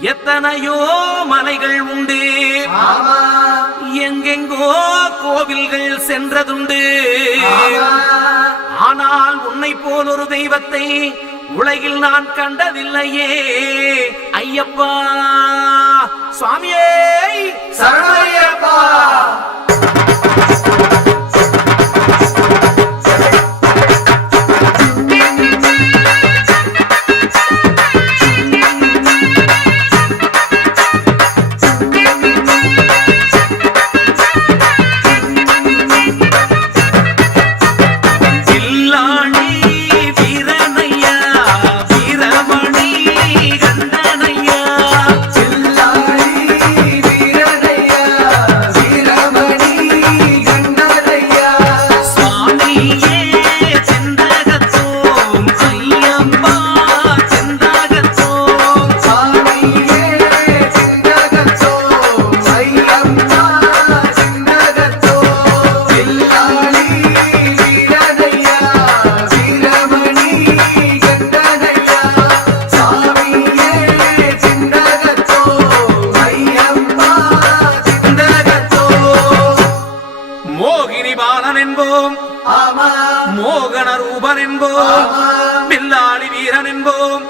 எத்தனையோ மலைகள் உண்டு, எங்கெங்கோ கோவில்கள் சென்றதுண்டு. ஆனால் உன்னை போல் ஒரு தெய்வத்தை உலகில் நான் கண்டதில்லையே ஐயப்பா. சுவாமியே சரணமையப்பா. மோகன ரூபன் என்போம், பில்லாளி வீரன் என்போம்,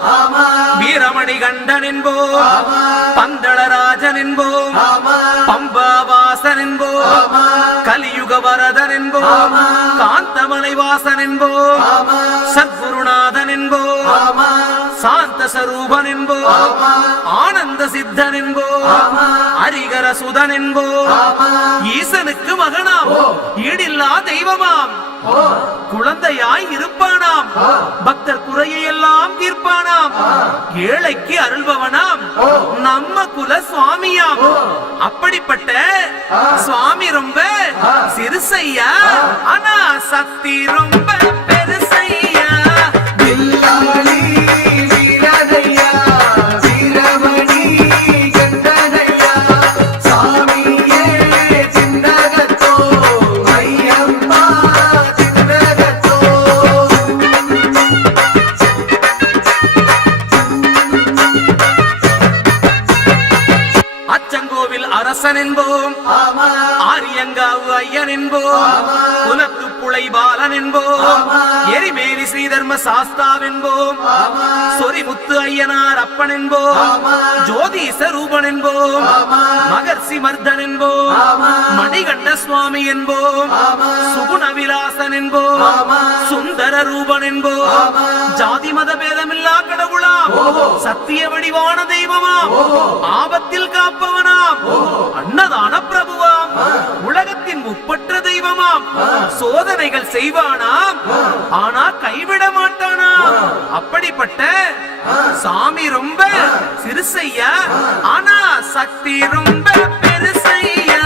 வீரமணி கண்டன் என்போம், பந்தளராஜன் என்போம், பம்பாவாசன் என்போம், கலியுக வரதன் என்போம், காந்தமலை வாசன் என்போம், சத்குருநாதன் என்போம், சாந்த சரூபன் என்போம், ஆனந்த சித்தன் என்போம், ஹரிகர சுதன் என்போம், ஈசனுக்கு மகனாம், ஈடில்லா தெய்வமாம், குழந்தையாய் இருப்பானாம், பக்தர் குறையை எல்லாம் தீர்ப்பானாம், ஏழைக்கு அருள்பவனாம், நம்ம குல சுவாமியாம். அப்படிப்பட்ட சுவாமி ரொம்ப சிறுசையா, ஆனா சக்தி ரொம்ப பெருசையா. அரசன் என்போம், ஆரியங்காவு ஐயன் என்போம், குலத்து புலை பாலன் என்போம், எரிமேலி ஸ்ரீதர்ம சாஸ்தாவென்போம், சொரிமுத்து ஐயனார் அப்பன் என்போம், ஜோதிச ரூபன் என்போம், மகர்ஷி மர்தன் என்போம், மணிகண்ட சுவாமி என்போம், சுகுண விலாசன் என்போம், சுந்தர ரூபன் என்போம், ஜாதி மத பேதமில்லா கடவுளாம், சத்திய வடிவான தெய்வமாம், ஆபத்தில் காப்பவனாம், அன்னதான பிரபுவாம், உலகத்தின் முப்பற்ற தெய்வமாம், சோதனைகள் செய்வானாம், ஆனா கைவிட மாட்டானாம். அப்படிப்பட்ட சாமி ரொம்ப சிறுசையா, ஆனா சக்தி ரொம்ப பெருசையா.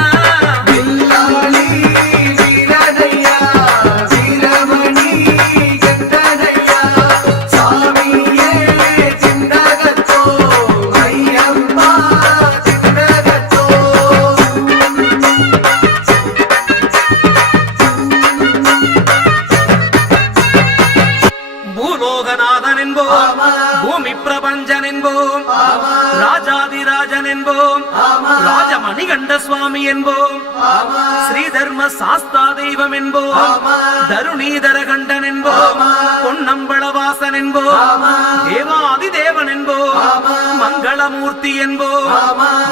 பூமி பிரபஞ்சன் என்போம், ராஜாதிராஜன் என்போம், ராஜமணிகண்ட சுவாமி என்போம், ஸ்ரீதர்ம சாஸ்தா தெய்வம் என்போம், தருணீதர கண்டன் என்போம், பொன்னம்பளவாசன் என்போம், தேவாதி தேவன் என்போம், மங்களமூர்த்தி என்போம்,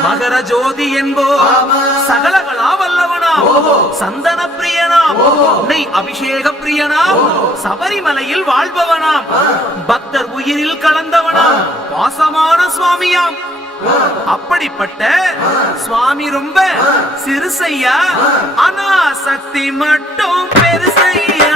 மகர ஜோதி என்போம், சகலகலா வல்லவனாம், சந்தன பிரியனாம், நெய் அபிஷேக பிரியனாம், சபரிமலையில் வாழ்பவனாம், பக்தர் உயிரில் கலந்தவனாம், வாசமான சுவாமியாம். அப்படிப்பட்ட சுவாமி ரொம்ப சிறுசையா, ஆனா சக்தி மட்டும் பெருசையா.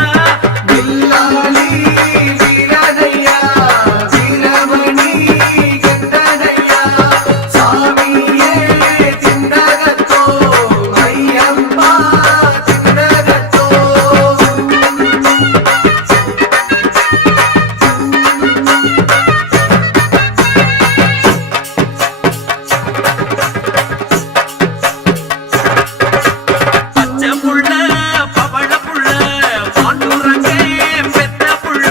பச்சை புள்ள பவள புள்ள பாண்டுரங்கே பெத்த புள்ள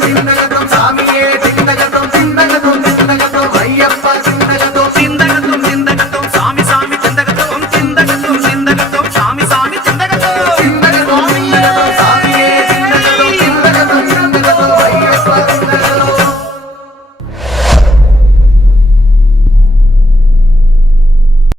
சின்ன